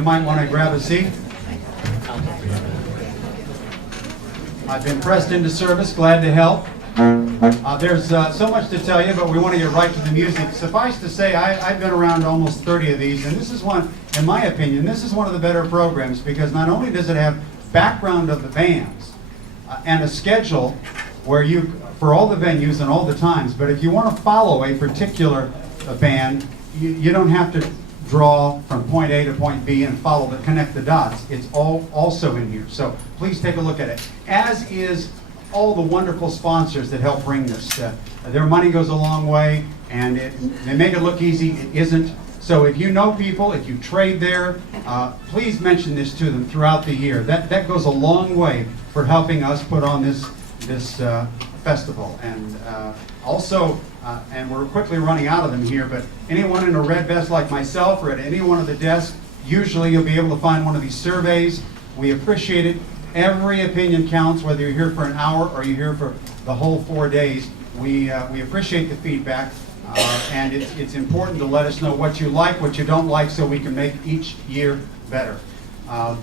You might want to grab a seat. I've been pressed into service, glad to help. There's so much to tell you, but we want to get right to the music. Suffice to say, I've been around almost 30 of these, and this is one, in my opinion, this is one of the better programs because not only does it have background of the bands and a schedule where you, for all the venues and all the times, but if you want to follow a particular band, you don't have to draw from point A to point B and follow the connect the dots. It's all also in here. So please take a look at it. As is all the wonderful sponsors that help bring this. Their money goes a long way, and they make it look easy. It isn't. So if you know people, if you trade there, please mention this to them throughout the year. That goes a long way for helping us put on this festival. And also, and we're quickly running out of them here, but anyone in a red vest like myself or at any one of the desks, usually you'll be able to find one of these surveys. We appreciate it. Every opinion counts, whether you're here for an hour or you're here for the whole 4 days. We appreciate the feedback, and it's important to let us know what you like, what you don't like, so we can make each year better.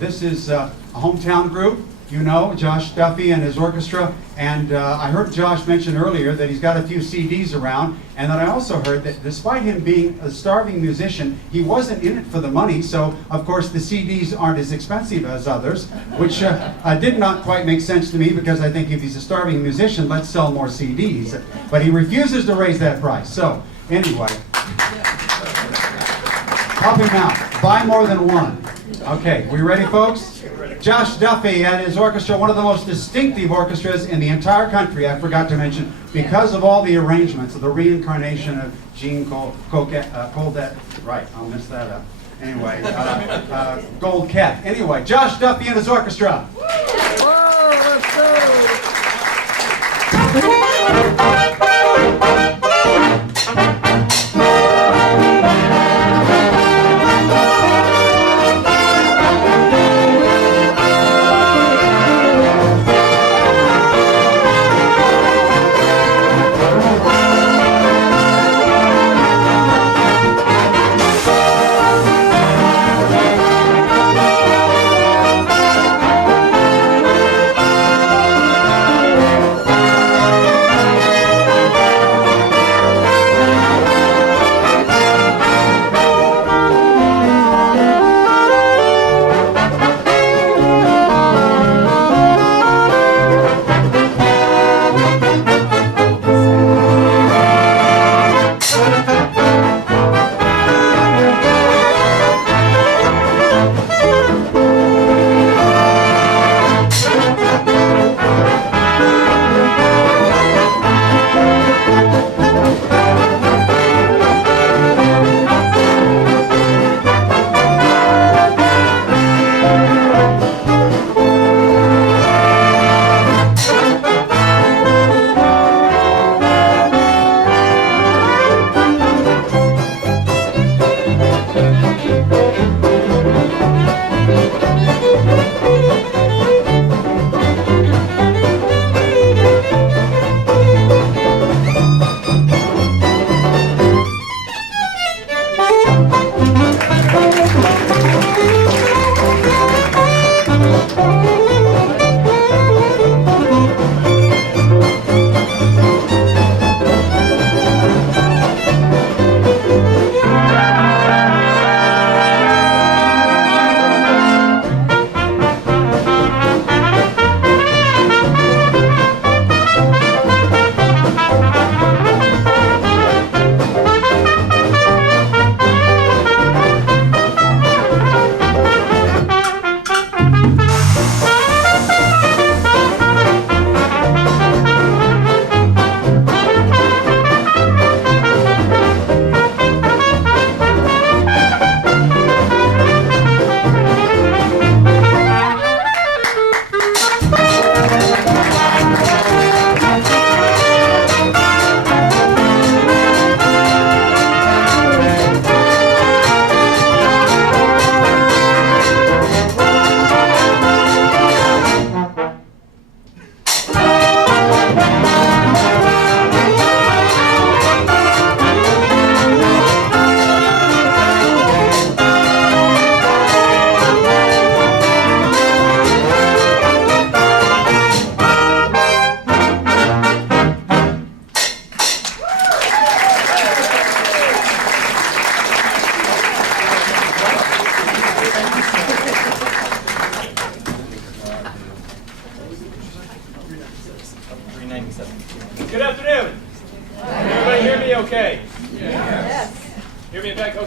This is a hometown group. You know, Josh Duffee and his orchestra, and I heard Josh mention earlier that he's got a few CDs around, and then I also heard that despite him being a starving musician, he wasn't in it for the money, so of course the CDs aren't as expensive as others, which did not quite make sense to me because I think if he's a starving musician, let's sell more CDs. But he refuses to raise that price. So anyway, help him out. Buy more than one. Okay, we ready, folks? Josh Duffee and his orchestra, one of the most distinctive orchestras in the entire country, I forgot to mention, because of all the arrangements of the reincarnation of Jean Coldet. Right, I'll mess that up. Anyway, Gold Cat. Anyway, Josh Duffee and his orchestra. Whoa, let's go!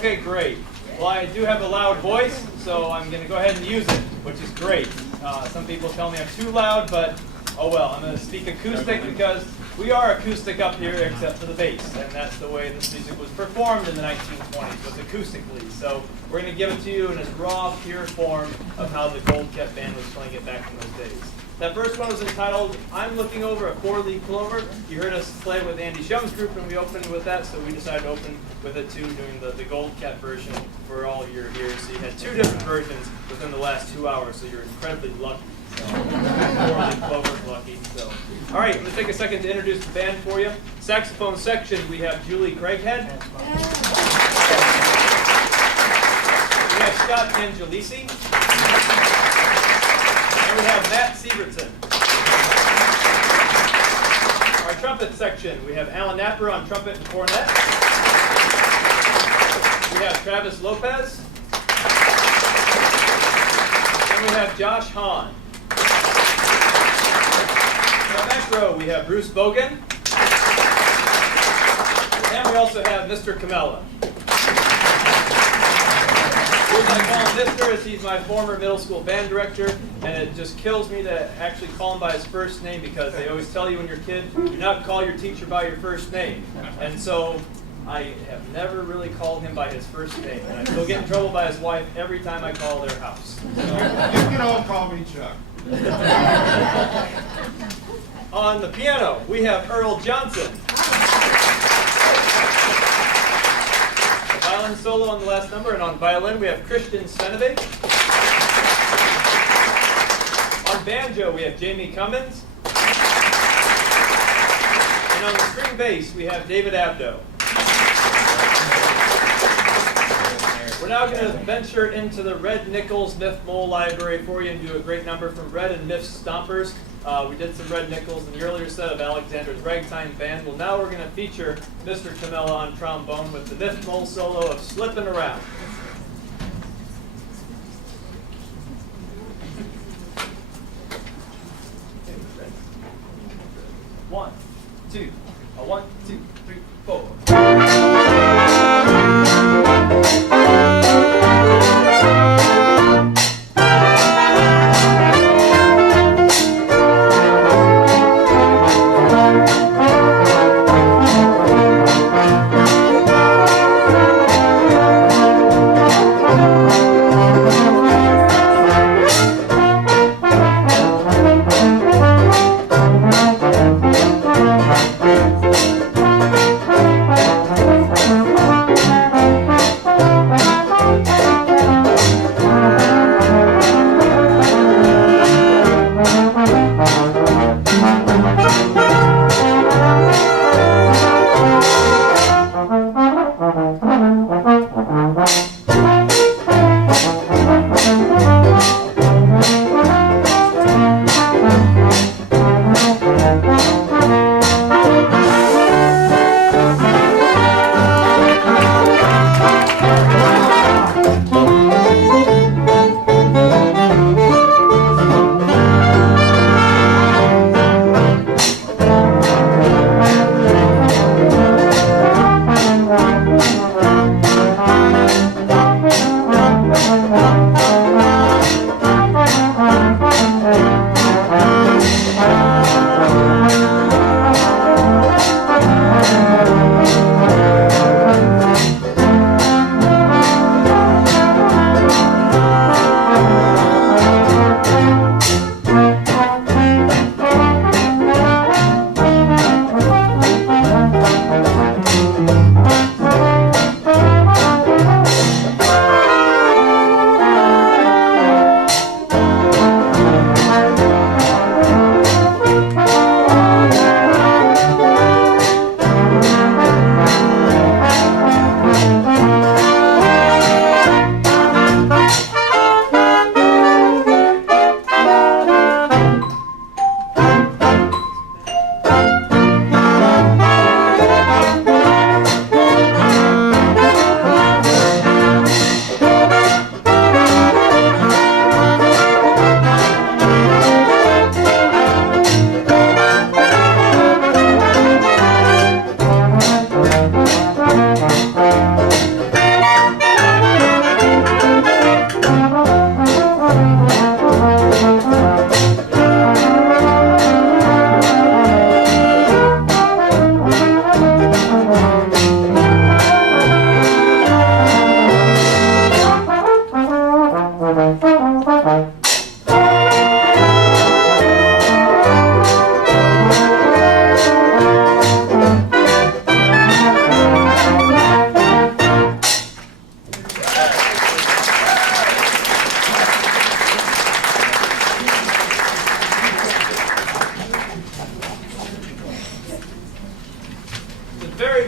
Okay, great. Well, I do have a loud voice, so I'm going to go ahead and use it, which is great. Some people tell me I'm too loud, but oh well. I'm going to speak acoustic because we are acoustic up here except for the bass, and that's the way this music was performed in the 1920s, was acoustically. So we're going to give it to you in its raw, pure form of how the Gold Cat Band was playing it back in those days. That first one was entitled, I'm Looking Over a Four-Leaf Clover. You heard us play with Andy Shum's group and we opened with that, so we decided to open with it too, doing the Gold Cat version for all your ears. So you had two different versions within the last 2 hours, so you're incredibly lucky. So, Four-Leaf Clover's lucky. So, all right, I'm going to take a second to introduce the band for you. Saxophone section, we have Julie Craighead. We have Scott Angelisi. And we have Matt Sievertson. Our trumpet section, we have Alan Napper on trumpet and cornet. We have Travis Lopez. And we have Josh Hahn. In our back row, we have Bruce Bogan. And we also have Mr. Camella. The reason I call him Mr. is he's my former middle school band director, and it just kills me to actually call him by his first name because they always tell you when you're a kid, do not call your teacher by your first name. And so I have never really called him by his first name, and I still get in trouble by his wife every time I call their house. You can all call me Chuck. On the piano, we have Earl Johnson. Violin solo on the last number, and on violin we have Christian Svenovic. On banjo we have Jamie Cummins. And on the string bass we have David Abdo. We're now going to venture into the Red Nichols Miff Mole library for you and do a great number from Red and Miff Stompers. We did some Red Nichols in the earlier set of Alexander's Ragtime Band. Well, now we're going to feature Mr. Camella on trombone with the Miff Mole solo of Slippin' Around. One, two, 1, 2, 3, 4.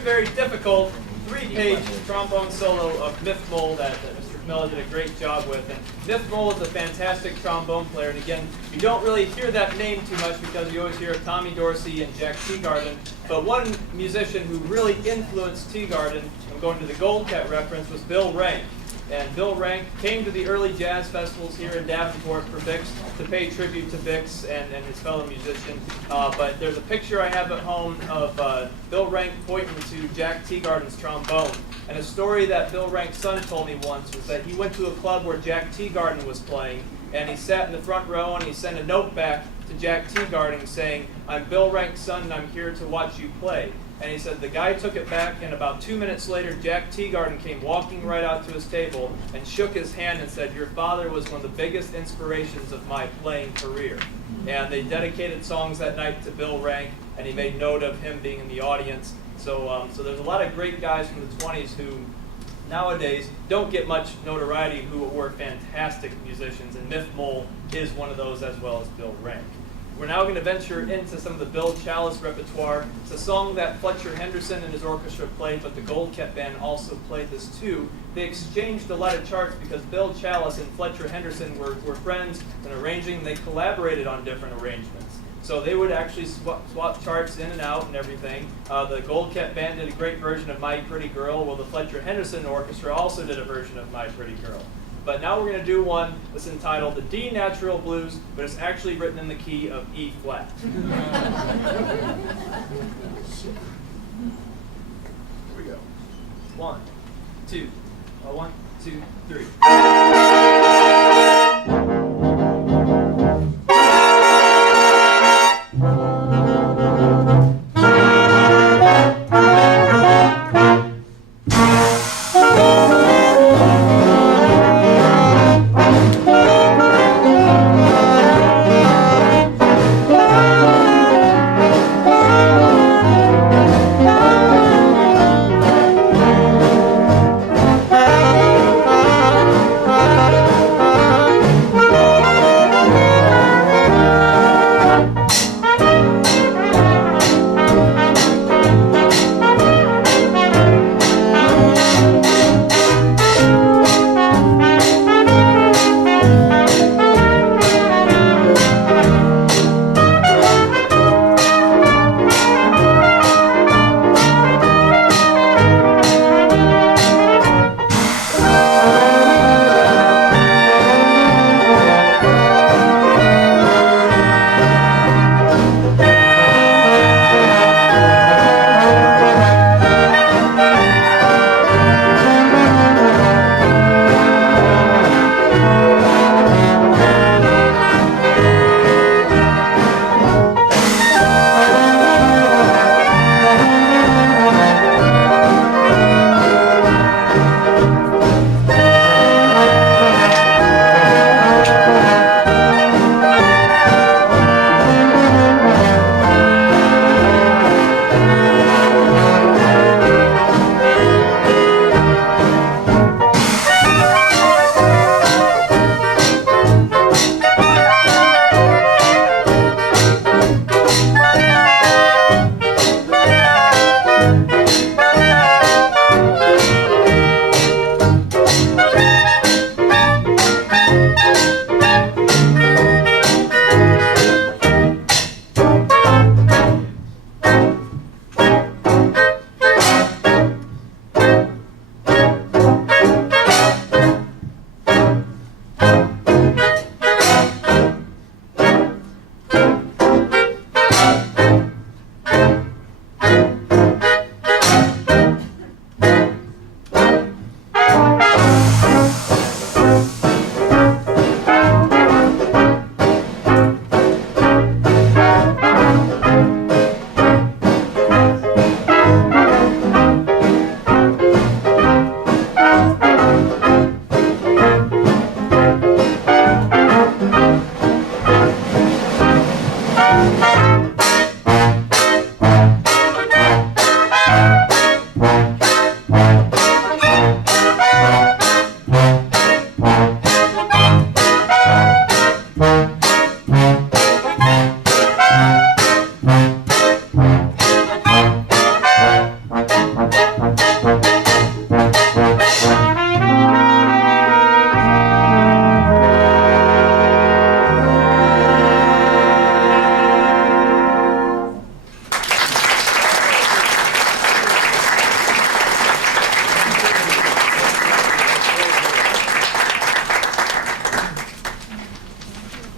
Very difficult three-page trombone solo of Mifmol that Mr. Camilla did a great job with. And Mifmol is a fantastic trombone player. And again, you don't really hear that name too much because you always hear Tommy Dorsey and Jack Teagarden. But one musician who really influenced Teagarden, I'm going to the Gold Cat reference, was Bill Rank. And Bill Rank came to the early jazz festivals here in Davenport for Bix to pay tribute to Bix and his fellow musician. But there's a picture I have at home of Bill Rank pointing to Jack Teagarden's trombone. And a story that Bill Rank's son told me once was that he went to a club where Jack Teagarden was playing, and he sat in the front row and he sent a note back to Jack Teagarden saying, "I'm Bill Rank's son and I'm here to watch you play." And he said the guy took it back, and about 2 minutes later, Jack Teagarden came walking right out to his table and shook his hand and said, "Your father was one of the biggest inspirations of my playing career." And they dedicated songs that night to Bill Rank, and he made note of him being in the audience. So there's a lot of great guys from the 20s who nowadays don't get much notoriety who were fantastic musicians, and Mifmol is one of those as well as Bill Rank. We're now going to venture into some of the Bill Chalice repertoire. It's a song that Fletcher Henderson and his orchestra played, but the Gold Cat Band also played this too. They exchanged a lot of charts because Bill Chalice and Fletcher Henderson were friends in arranging. They collaborated on different arrangements. So they would actually swap charts in and out and everything. The Gold Cat Band did a great version of My Pretty Girl, while the Fletcher Henderson Orchestra also did a version of My Pretty Girl. But now we're going to do one that's entitled the D Natural Blues, but it's actually written in the key of E flat. Here we go. 1, 2, 1, 2, 3.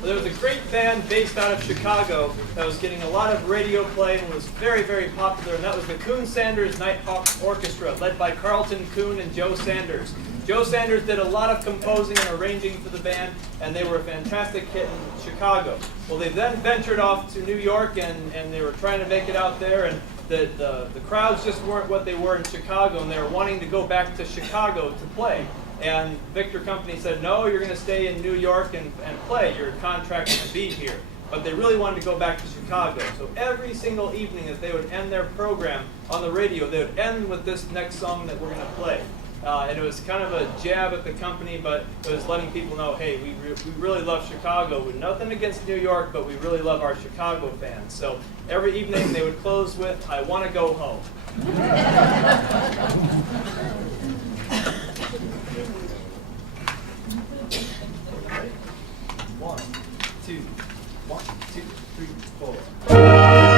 Well, there was a great band based out of Chicago that was getting a lot of radio play and was very, very popular, and that was the Coon Sanders Nighthawk Orchestra, led by Carlton Coon and Joe Sanders. Joe Sanders did a lot of composing and arranging for the band, and they were a fantastic hit in Chicago. Well, they then ventured off to New York, and they were trying to make it out there, and the crowds just weren't what they were in Chicago, and they were wanting to go back to Chicago to play. And Victor Company said, no, you're going to stay in New York and play. Your contract's going to be here. But they really wanted to go back to Chicago. So every single evening that they would end their program on the radio, they would end with this next song that we're going to play. And it was kind of a jab at the company, but it was letting people know, hey, we really love Chicago. We're nothing against New York, but we really love our Chicago fans. So every evening they would close with, I want to go home. One, two, 1, 2, 3, 4.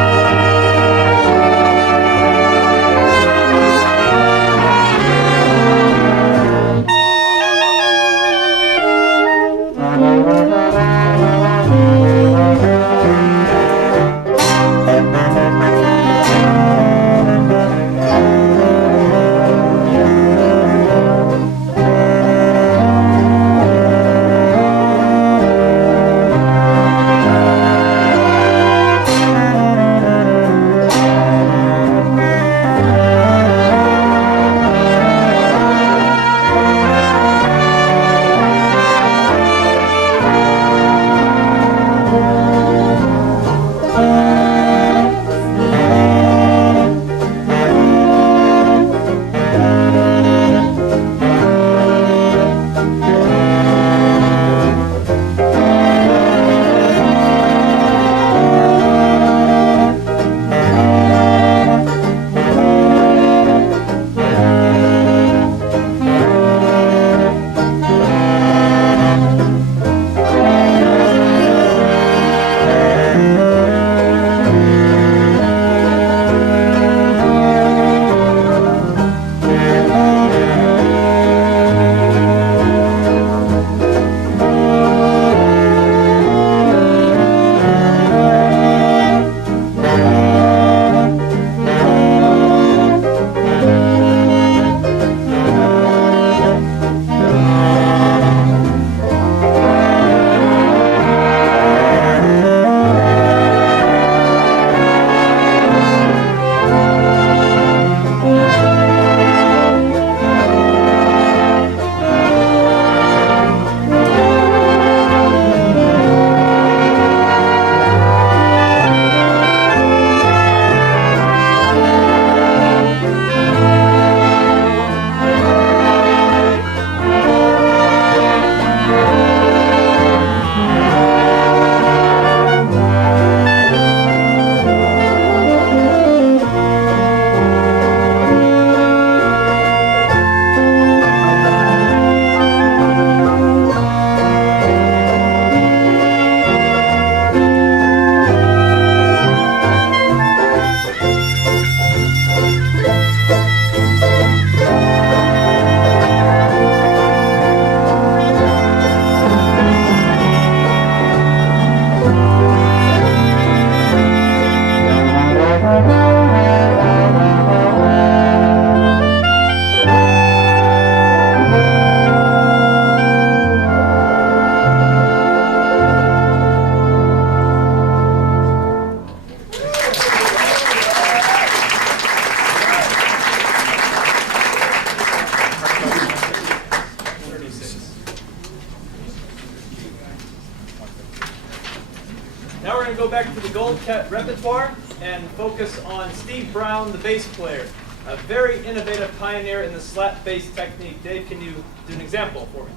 Now we're going to go back to the Gold Cat repertoire and focus on Steve Brown, the bass player, a very innovative pioneer in the slap bass technique. Dave, can you do an example for me?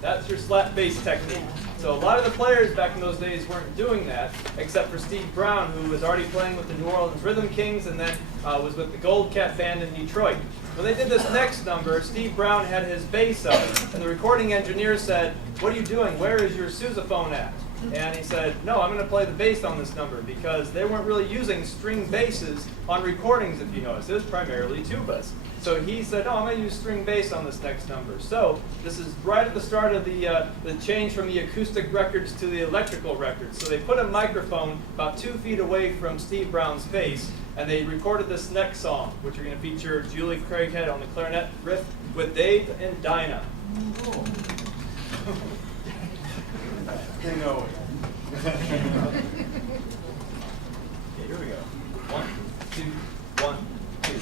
That's your slap bass technique. So a lot of the players back in those days weren't doing that, except for Steve Brown, who was already playing with the New Orleans Rhythm Kings and then was with the Gold Cat Band in Detroit. When they did this next number, Steve Brown had his bass up, and the recording engineer said, "What are you doing? Where is your sousaphone at?" And he said, no, I'm going to play the bass on this number because they weren't really using string basses on recordings, if you notice. It was primarily tubas. So he said, oh, I'm going to use string bass on this next number. So this is right at the start of the change from the acoustic records to the electrical records. So they put a microphone about 2 feet away from Steve Brown's face, and they recorded this next song, which are going to feature Julie Craighead on the clarinet riff with Dave and Dinah. They know it. Okay, here we go. 1, 2, 1, 2.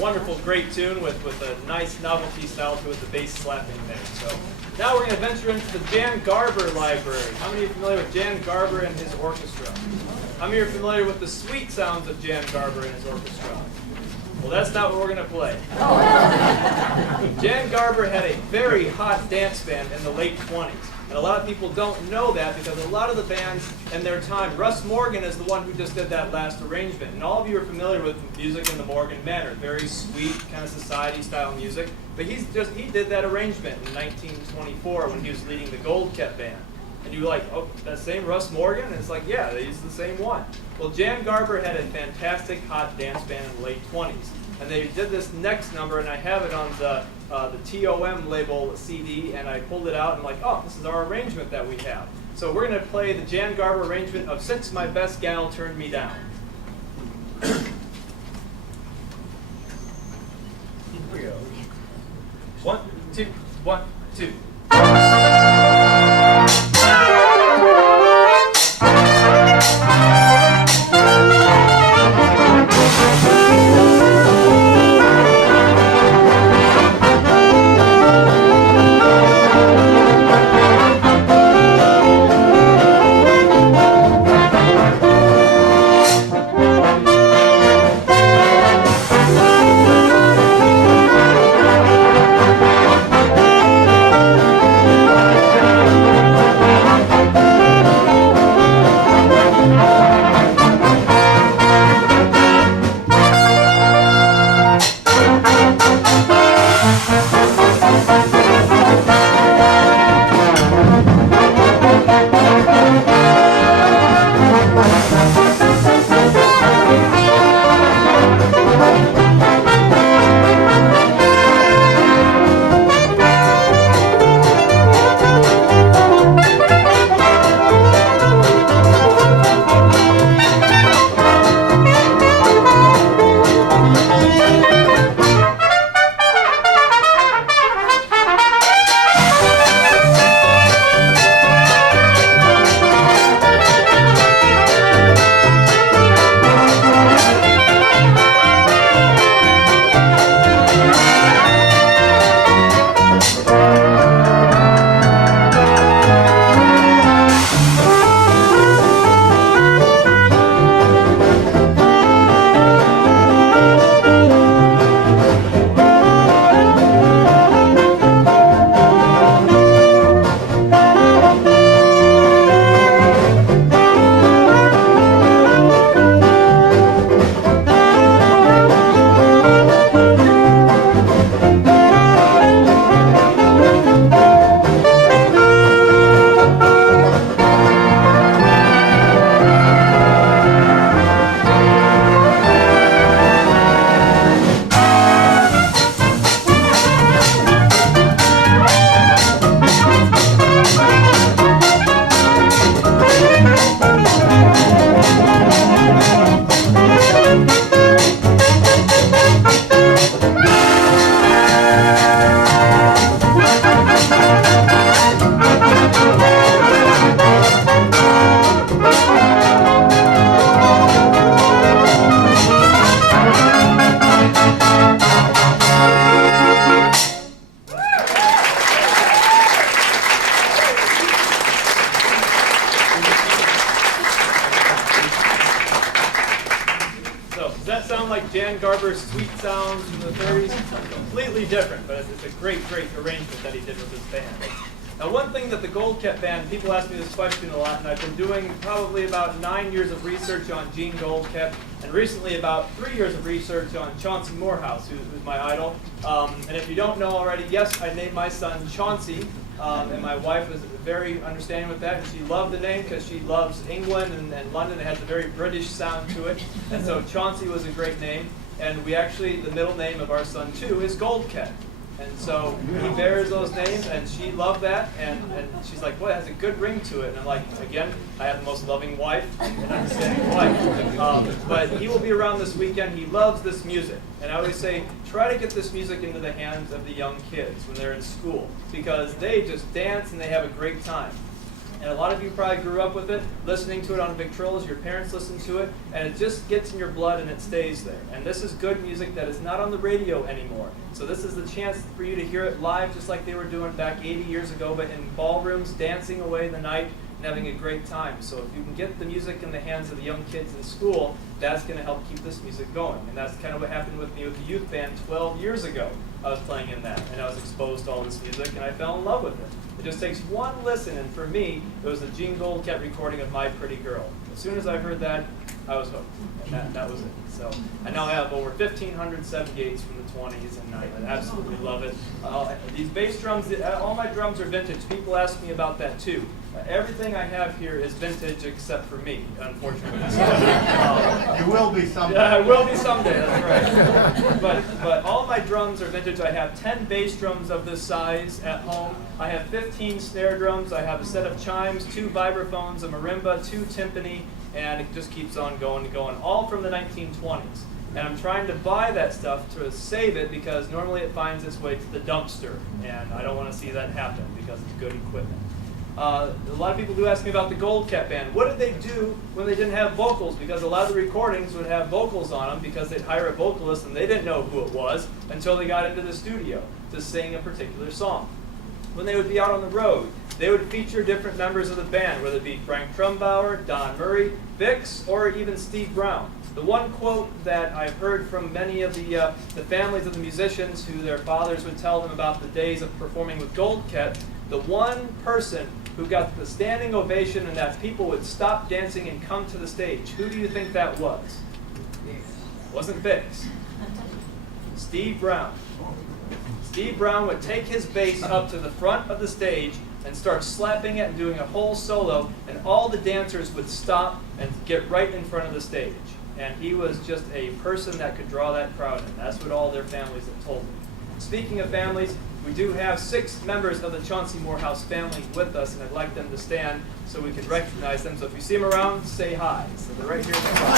Wonderful, great tune with a nice novelty style to it, the bass slapping there. So now we're going to venture into the Jan Garber library. How many are familiar with Jan Garber and his orchestra? How many are familiar with the sweet sounds of Jan Garber and his orchestra? Well, that's not what we're going to play. Jan Garber had a very hot dance band in the late 20s. And a lot of people don't know that because a lot of the bands in their time, Russ Morgan is the one who just did that last arrangement. And all of you are familiar with music in the Morgan manner, very sweet, kind of society-style music. But he did that arrangement in 1924 when he was leading the Goldkept Band. And you're like, oh, that same Russ Morgan? And it's like, yeah, he's the same one. Well, Jan Garber had a fantastic hot dance band in the late 20s. And they did this next number, and I have it on the TOM label CD, and I pulled it out, and I'm like, oh, this is our arrangement that we have. So we're going to play the Jan Garber arrangement of Since My Best Gal Turned Me Down. Here we go. 1, 2, 1, 2. remember sweet sounds from the 30s. Completely different, but it's a great, great arrangement that he did with his band. Now, one thing that the Gold Cat Band, people ask me this question a lot, and I've been doing probably about 9 years of research on Gene Goldcat, and recently about 3 years of research on Chauncey Morehouse, who's my idol. And if you don't know already, yes, I named my son Chauncey, and my wife was very understanding with that, and she loved the name because she loves England and London. It has a very British sound to it, and so Chauncey was a great name. And we actually, the middle name of our son too is Goldcat. And so he bears those names, and she loved that, and she's like, boy, it has a good ring to it. And I'm like, again, I have the most loving wife and understanding wife. But he will be around this weekend. He loves this music. And I always say, try to get this music into the hands of the young kids when they're in school, because they just dance and they have a great time. And a lot of you probably grew up with it, listening to it on Victrolas, your parents listened to it, and it just gets in your blood and it stays there. And this is good music that is not on the radio anymore. So this is the chance for you to hear it live just like they were doing back 80 years ago, but in ballrooms, dancing away the night and having a great time. So if you can get the music in the hands of the young kids in school, that's going to help keep this music going. And that's kind of what happened with me with the youth band 12 years ago. I was playing in that, and I was exposed to all this music, and I fell in love with it. It just takes one listen, and for me, it was the Gene Goldcat recording of My Pretty Girl. As soon as I heard that, I was hooked, and that was it. So I now have over 1,500 78s from the 20s, and I absolutely love it. These bass drums, all my drums are vintage. People ask me about that too. Everything I have here is vintage except for me, unfortunately. You will be someday. Yeah, I will be someday, that's right. But all my drums are vintage. I have 10 bass drums of this size at home. I have 15 snare drums. I have a set of chimes, 2 vibraphones, a marimba, 2 timpani, and it just keeps on going and going, all from the 1920s. And I'm trying to buy that stuff to save it because normally it finds its way to the dumpster, and I don't want to see that happen because it's good equipment. A lot of people do ask me about the Goldcat Band. What did they do when they didn't have vocals? Because a lot of the recordings would have vocals on them because they'd hire a vocalist and they didn't know who it was until they got into the studio to sing a particular song. When they would be out on the road, they would feature different members of the band, whether it be Frank Trumbauer, Don Murray, Bix, or even Steve Brown. The one quote that I've heard from many of the families of the musicians who their fathers would tell them about the days of performing with Goldcat, the one person who got the standing ovation and that people would stop dancing and come to the stage. Who do you think that was? It wasn't Bix. Steve Brown. Steve Brown would take his bass up to the front of the stage and start slapping it and doing a whole solo, and all the dancers would stop and get right in front of the stage. And he was just a person that could draw that crowd in. That's what all their families have told me. Speaking of families, we do have 6 members of the Chauncey Morehouse family with us, and I'd like them to stand so we can recognize them. So if you see them around, say hi. So they're right here in the front.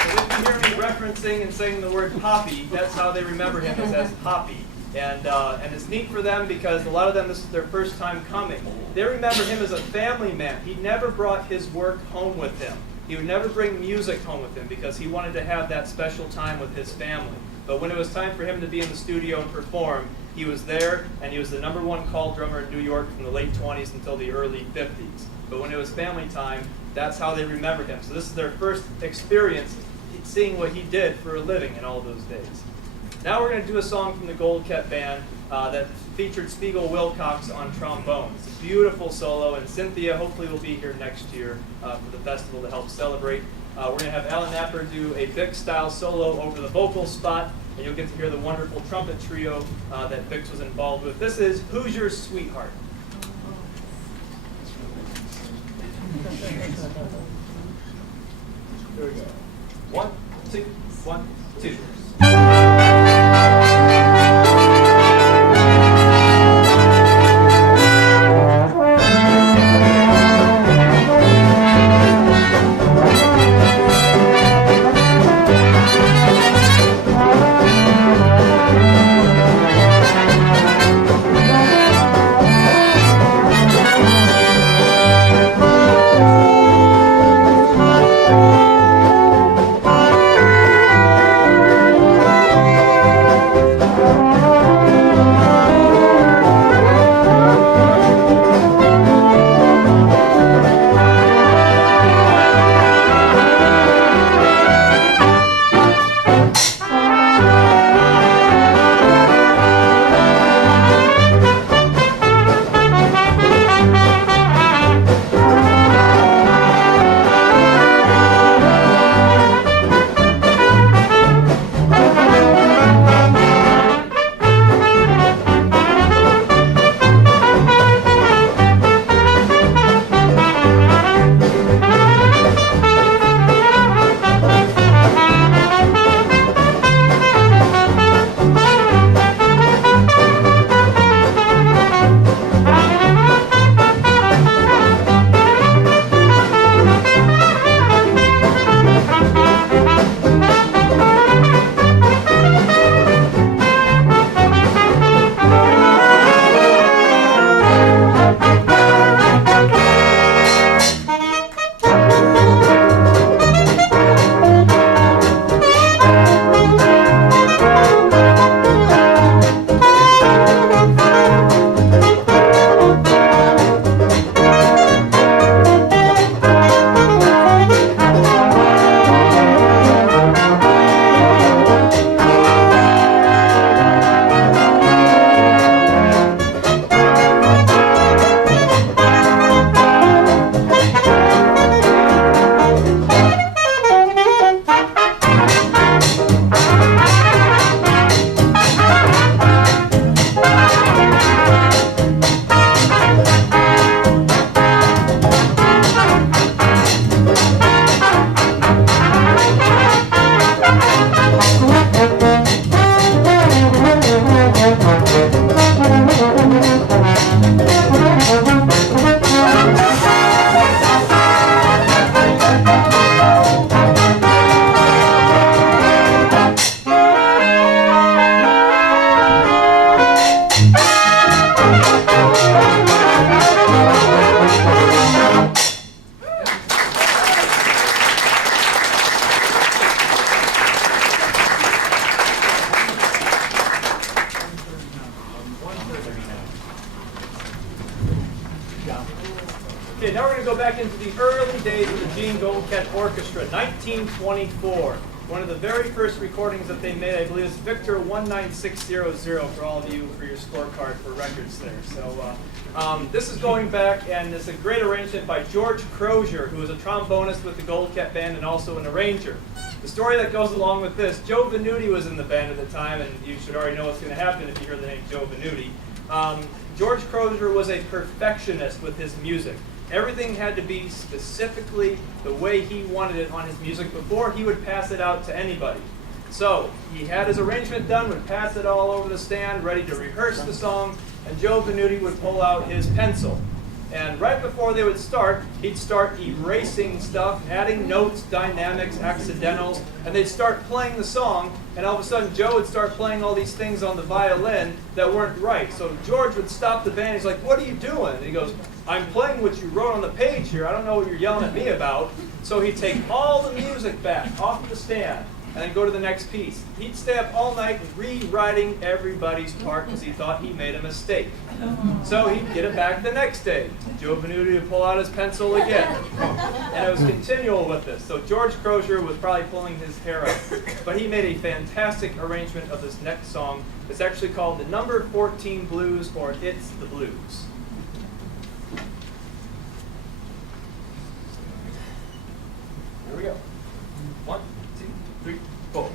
So if you hear me referencing and saying the word Poppy, that's how they remember him, is as Poppy. And it's neat for them because a lot of them, this is their first time coming. They remember him as a family man. He never brought his work home with him. He would never bring music home with him because he wanted to have that special time with his family. But when it was time for him to be in the studio and perform, he was there, and he was the #1 call drummer in New York from the late 20s until the early 50s. But when it was family time, that's how they remembered him. So this is their first experience seeing what he did for a living in all those days. Now we're going to do a song from the Goldcat Band that featured Spiegel Wilcox on trombone. It's a beautiful solo, and Cynthia hopefully will be here next year for the festival to help celebrate. We're going to have Alan Napper do a Bix-style solo over the vocal spot, and you'll get to hear the wonderful trumpet trio that Bix was involved with. This is Who's Your Sweetheart? Here we go. 1, 2, 1, 2. Machine Gold Cat Orchestra, 1924. One of the very first recordings that they made, I believe, is Victor 19600 for all of you for your scorecard for records there. So this is going back, and it's a great arrangement by George Crozier, who was a trombonist with the Gold Cat Band and also an arranger. The story that goes along with this, Joe Venuti was in the band at the time, and you should already know what's going to happen if you hear the name Joe Venuti. George Crozier was a perfectionist with his music. Everything had to be specifically the way he wanted it on his music before he would pass it out to anybody. So he had his arrangement done, would pass it all over the stand, ready to rehearse the song, and Joe Venuti would pull out his pencil. And right before they would start, he'd start erasing stuff, adding notes, dynamics, accidentals, and they'd start playing the song, and all of a sudden Joe would start playing all these things on the violin that weren't right. So George would stop the band, he's like, "What are you doing?" And he goes, "I'm playing what you wrote on the page here, I don't know what you're yelling at me about." So he'd take all the music back off the stand, and then go to the next piece. He'd stay up all night rewriting everybody's part because he thought he made a mistake. So he'd get it back the next day. Joe Venuti would pull out his pencil again. And it was continual with this. So George Crozier was probably pulling his hair out. But he made a fantastic arrangement of this next song. It's actually called the Number 14 Blues, or It's the Blues. Here we go. 1, 2, 3, 4.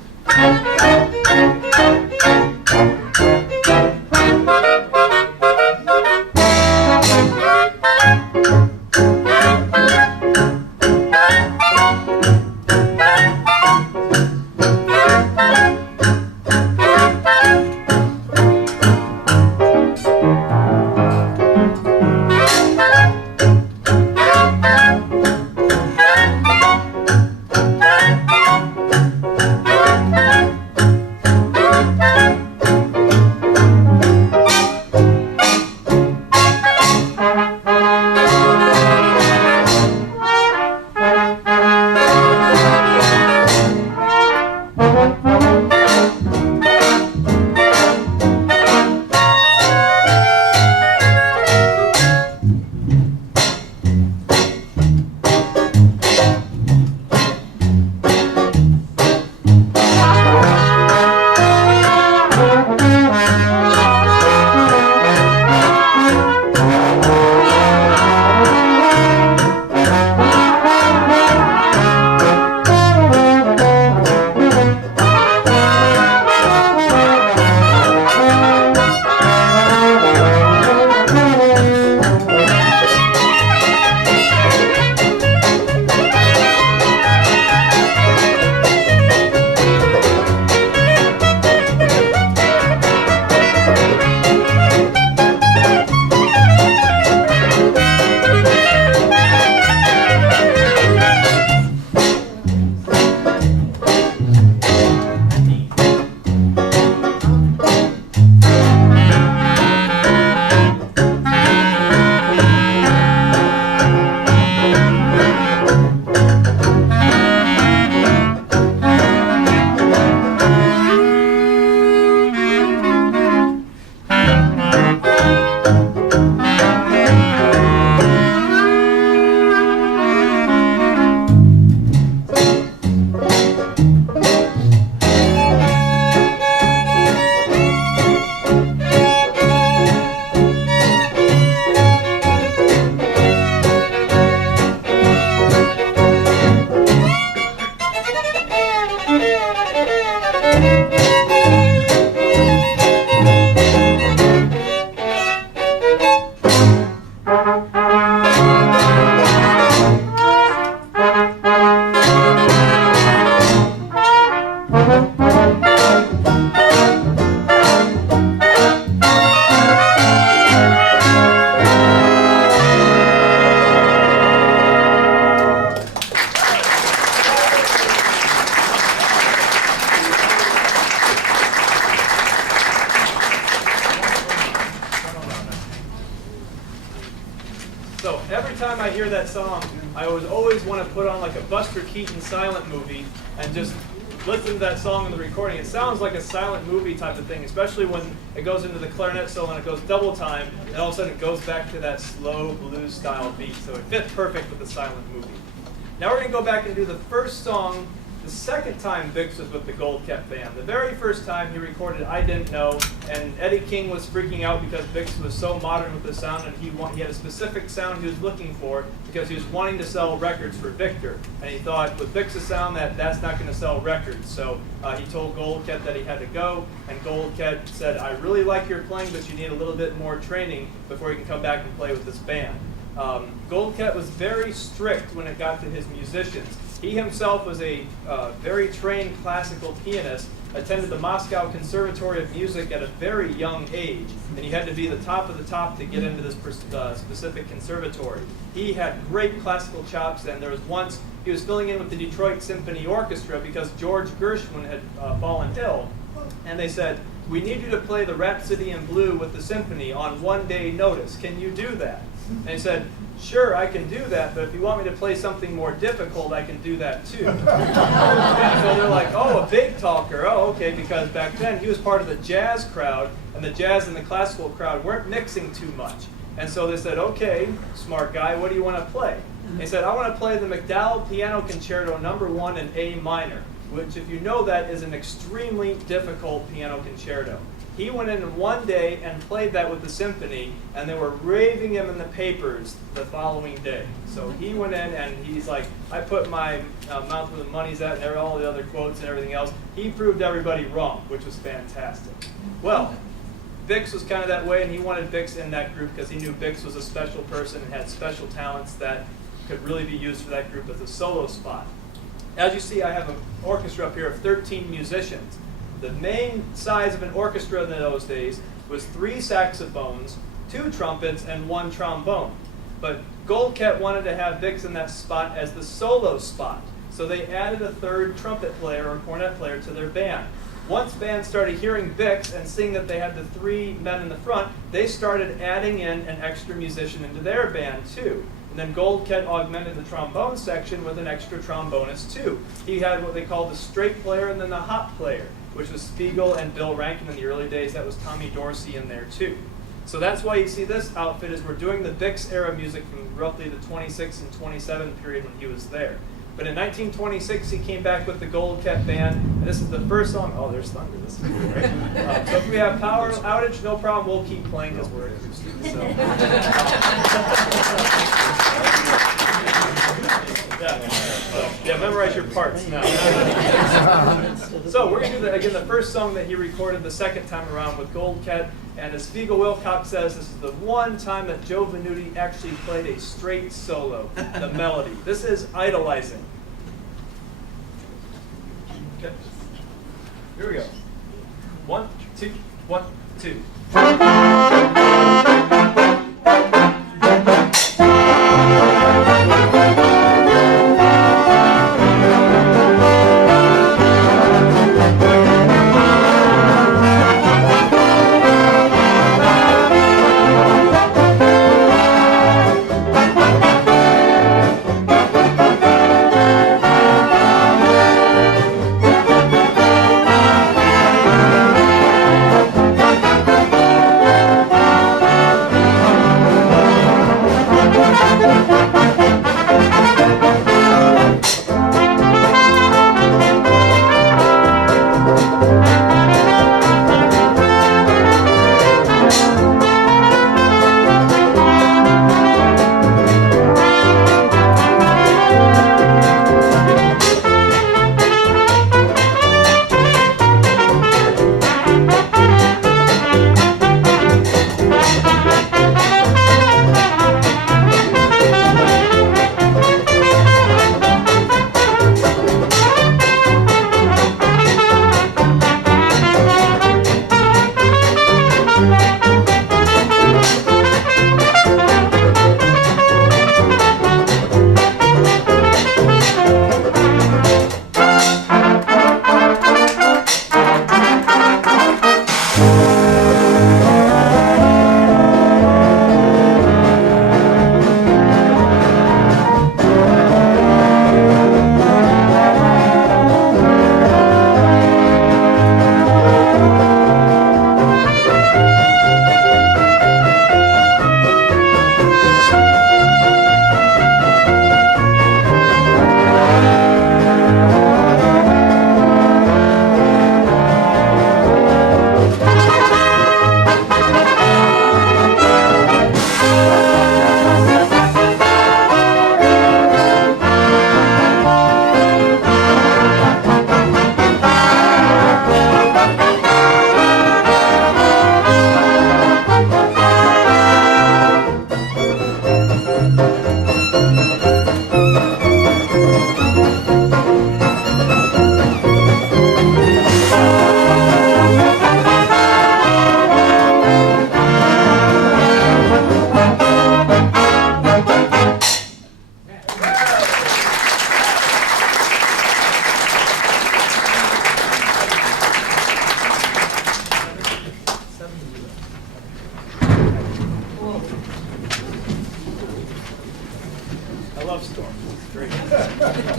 So every time I hear that song, I would always want to put on like a Buster Keaton silent movie and just listen to that song in the recording. It sounds like a silent movie type of thing, especially when it goes into the clarinet solo and it goes double time, and all of a sudden it goes back to that slow blues style beat. So it fits perfect with the silent movie. Now we're going to go back and do the first song, the second time Bix was with the Gold Cat Band. The very first time he recorded I Didn't Know, and Eddie King was freaking out because Bix was so modern with the sound, and he had a specific sound he was looking for because he was wanting to sell records for Victor. And he thought with Bix's sound that's not going to sell records. So he told Gold Cat that he had to go, and Gold Cat said, I really like your playing, but you need a little bit more training before you can come back and play with this band. Gold Cat was very strict when it got to his musicians. He himself was a very trained classical pianist, attended the Moscow Conservatory of Music at a very young age, and you had to be the top of the top to get into this specific conservatory. He had great classical chops, and there was once he was filling in with the Detroit Symphony Orchestra because George Gershwin had fallen ill, and they said, we need you to play the Rhapsody in Blue with the symphony on 1 day notice. Can you do that? And he said, sure, I can do that, but if you want me to play something more difficult, I can do that too. And so they're like, oh, a big talker. Oh, okay, because back then he was part of the jazz crowd, and the jazz and the classical crowd weren't mixing too much. And so they said, okay, smart guy, what do you want to play? And he said, I want to play the MacDowell Piano Concerto No. 1 in A minor, which, if you know that, is an extremely difficult piano concerto. He went in 1 day and played that with the symphony, and they were raving him in the papers the following day. So he went in and he's like, I put my mouth where the money's at, and all the other quotes and everything else. He proved everybody wrong, which was fantastic. Well, Bix was kind of that way, and he wanted Bix in that group because he knew Bix was a special person and had special talents that could really be used for that group as a solo spot. As you see, I have an orchestra up here of 13 musicians. The main size of an orchestra in those days was 3 saxophones, 2 trumpets, and 1 trombone. But Gold Cat wanted to have Bix in that spot as the solo spot. So they added a 3rd trumpet player or cornet player to their band. Once bands started hearing Bix and seeing that they had the 3 men in the front, they started adding in an extra musician into their band too. And then Gold Cat augmented the trombone section with an extra trombonist too. He had what they called the straight player and then the hot player, which was Spiegel and Bill Rankin in the early days. That was Tommy Dorsey in there too. So that's why you see this outfit is we're doing the Bix era music from roughly the 26 and 27 period when he was there. But in 1926, he came back with the Gold Cat Band, and this is the first song. Oh, there's thunder. This is great. So if we have power outage, no problem. We'll keep playing because we're acoustic. So. Yeah, memorize your parts now. So we're going to do again the first song that he recorded the second time around with Gold Cat. And as Spiegel Wilcox says, this is the one time that Joe Venuti actually played a straight solo, the melody. This is Idolizing. Okay. Here we go. 1, 2, 1, 2.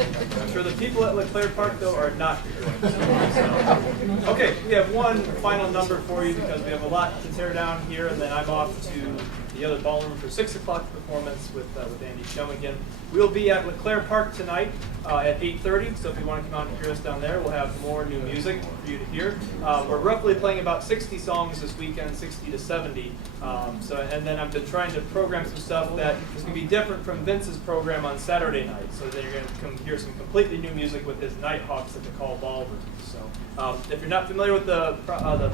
I'm sure the people at LeClaire Park, though, are not enjoying it. So, okay, we have one final number for you because we have a lot to tear down here, and then I'm off to the other ballroom for 6 o'clock performance with Andy Shumigan. We'll be at LeClaire Park tonight at 8:30, so if you want to come out and hear us down there, we'll have more new music for you to hear. We're roughly playing about 60 songs this weekend, 60 to 70. And then I've been trying to program some stuff that is going to be different from Vince's program on Saturday night. So then you're going to come hear some completely new music with his Nighthawks at the Call Ballroom. So if you're not familiar with the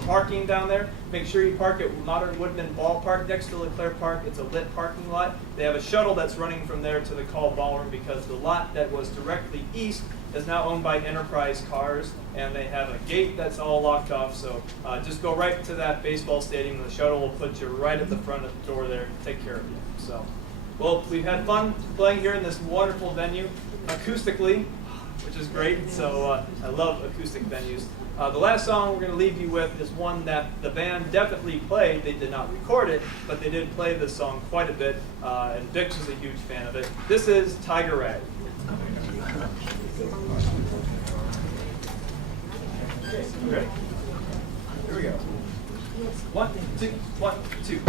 parking down there, make sure you park at Modern Woodman Ballpark next to LeClaire Park. It's a lit parking lot. They have a shuttle that's running from there to the Call Ballroom because the lot that was directly east is now owned by Enterprise Cars, and they have a gate that's all locked off. So just go right to that baseball stadium. The shuttle will put you right at the front of the door there and take care of you. So, well, we've had fun playing here in this wonderful venue, acoustically, which is great. So I love acoustic venues. The last song we're going to leave you with is one that the band definitely played. They did not record it, but they did play this song quite a bit, and Bix was a huge fan of it. This is Tiger Rag. Okay, ready? Here we go. 1, 2, 1, 2.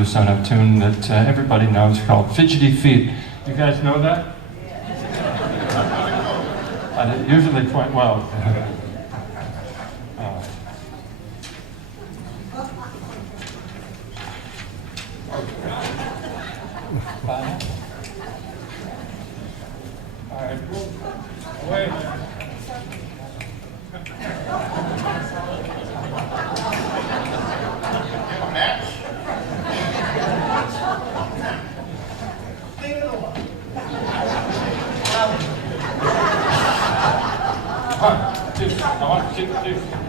loose on a tune that everybody knows called Fidgety Feet. You guys know that? Usually quite well. All right. Wait a minute. One, two, one, two, two.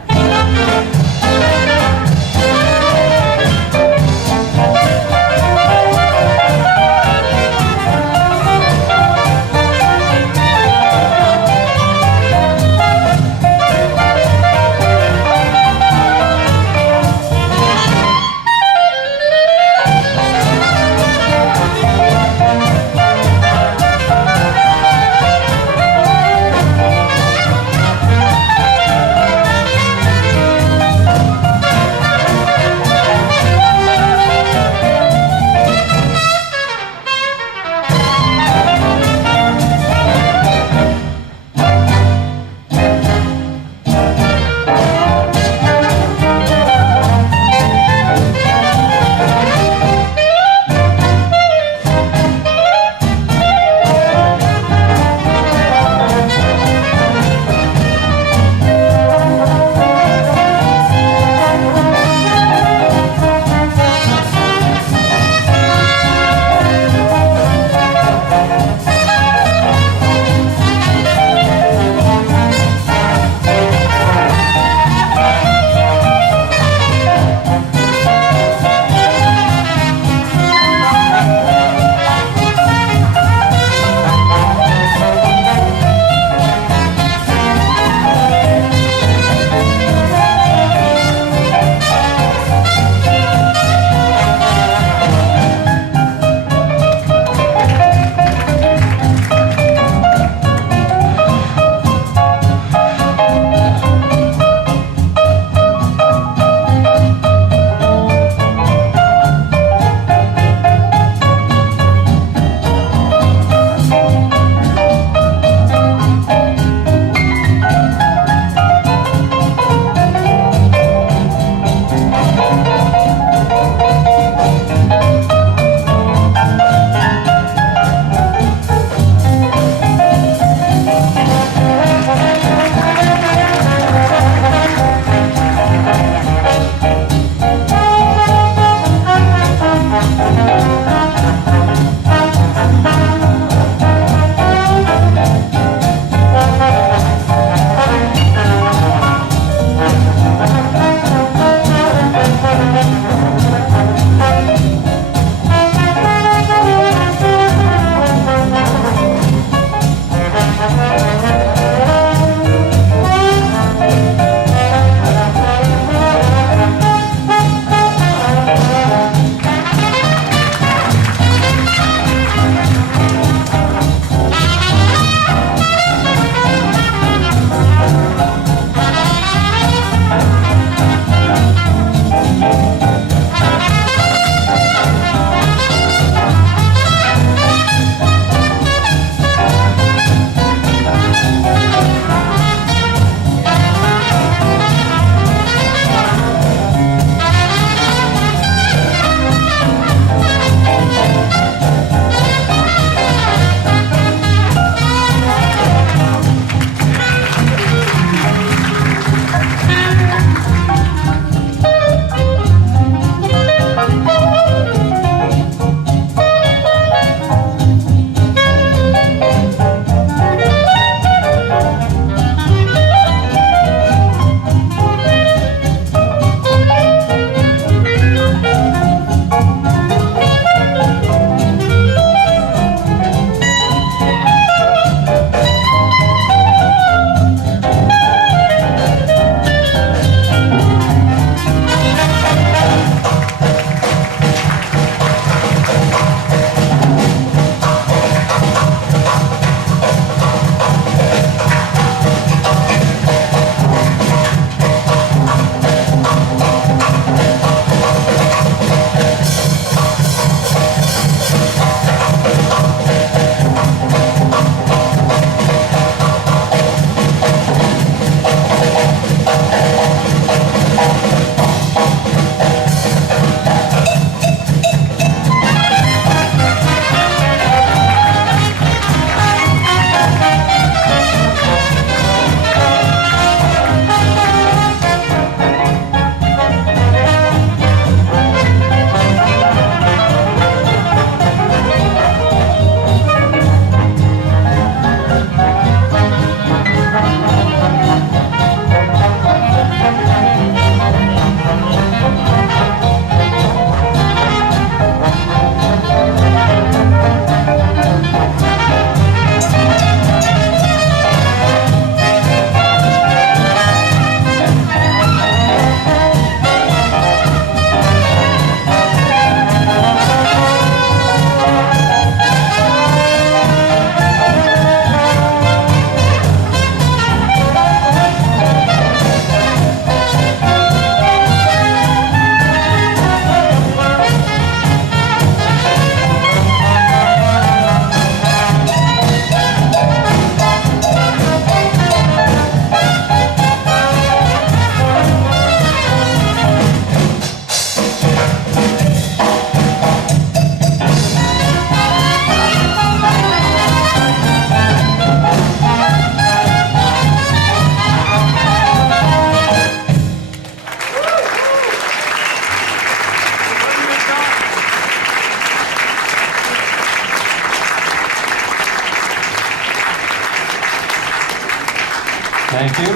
Thank you.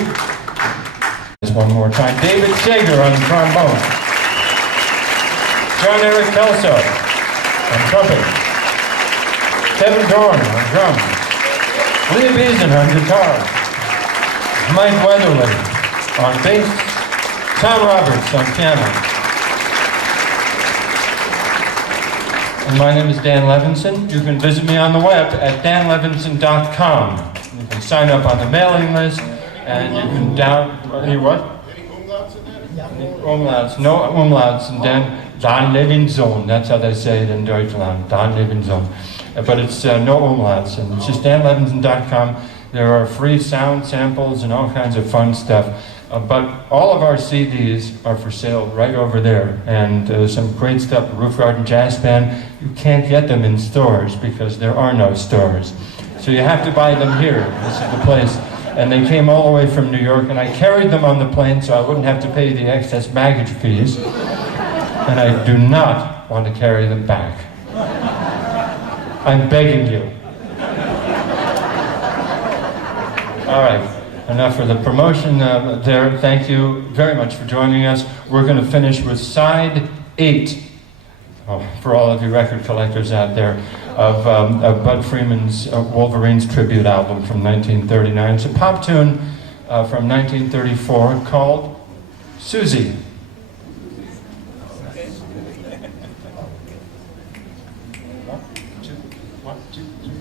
Just one more time. David Sager on trombone. John Eric Kelso on trumpet. Kevin Dorn on drums. Lee Beason on guitar. Mike Weatherly on bass. Tom Roberts on piano. And my name is Dan Levinson. You can visit me on the web at danlevinson.com. You can sign up on the mailing list, and you can any what? Any umlauts in there? Any umlauts. No umlauts, and Dan Levinson. That's how they say it in Deutschland. Dan Levinson. But it's no umlauts, and it's just danlevinson.com. There are free sound samples and all kinds of fun stuff. But all of our CDs are for sale right over there, and some great stuff. Roof Garden Jazz Band. You can't get them in stores because there are no stores. So you have to buy them here. This is the place. And they came all the way from New York, and I carried them on the plane so I wouldn't have to pay the excess baggage fees. And I do not want to carry them back. I'm begging you. All right, enough for the promotion there. Thank you very much for joining us. We're going to finish with side 8, for all of you record collectors out there, of Bud Freeman's Wolverines tribute album from 1939. It's a pop tune from 1934 called Susie. One, two, three.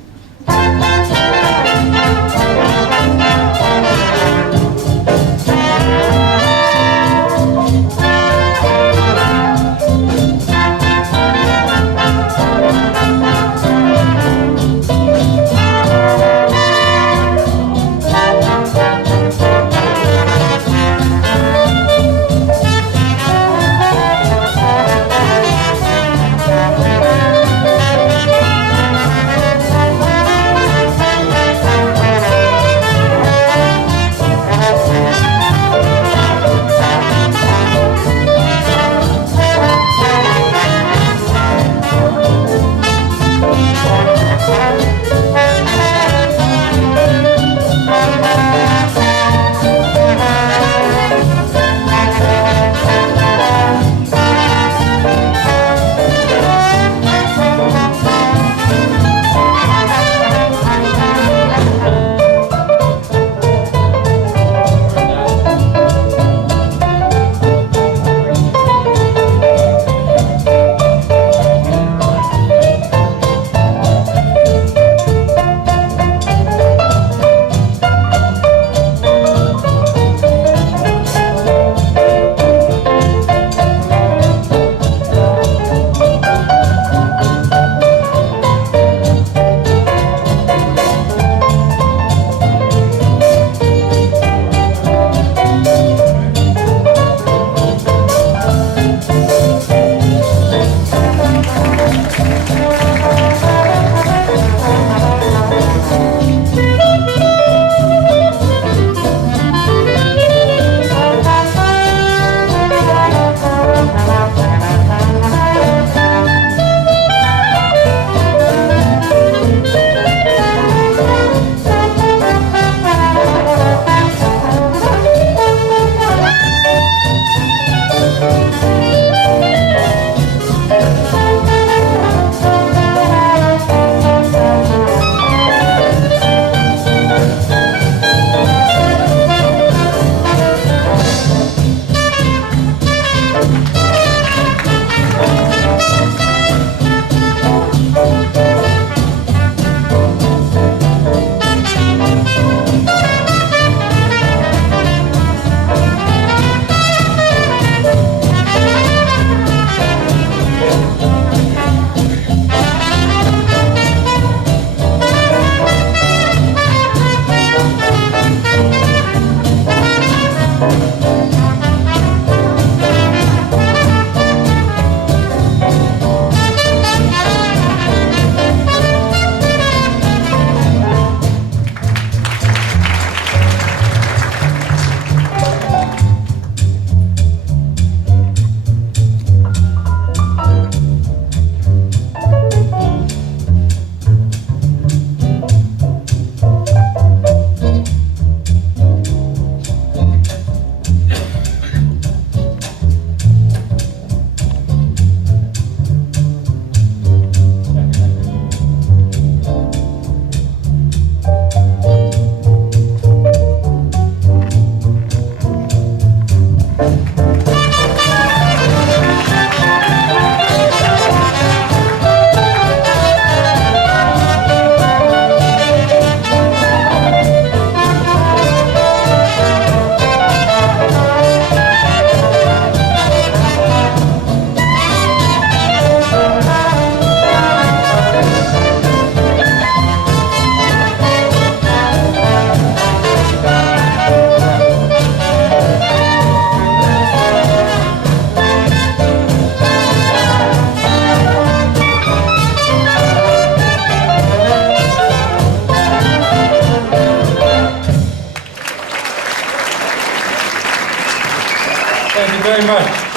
Thank you very much.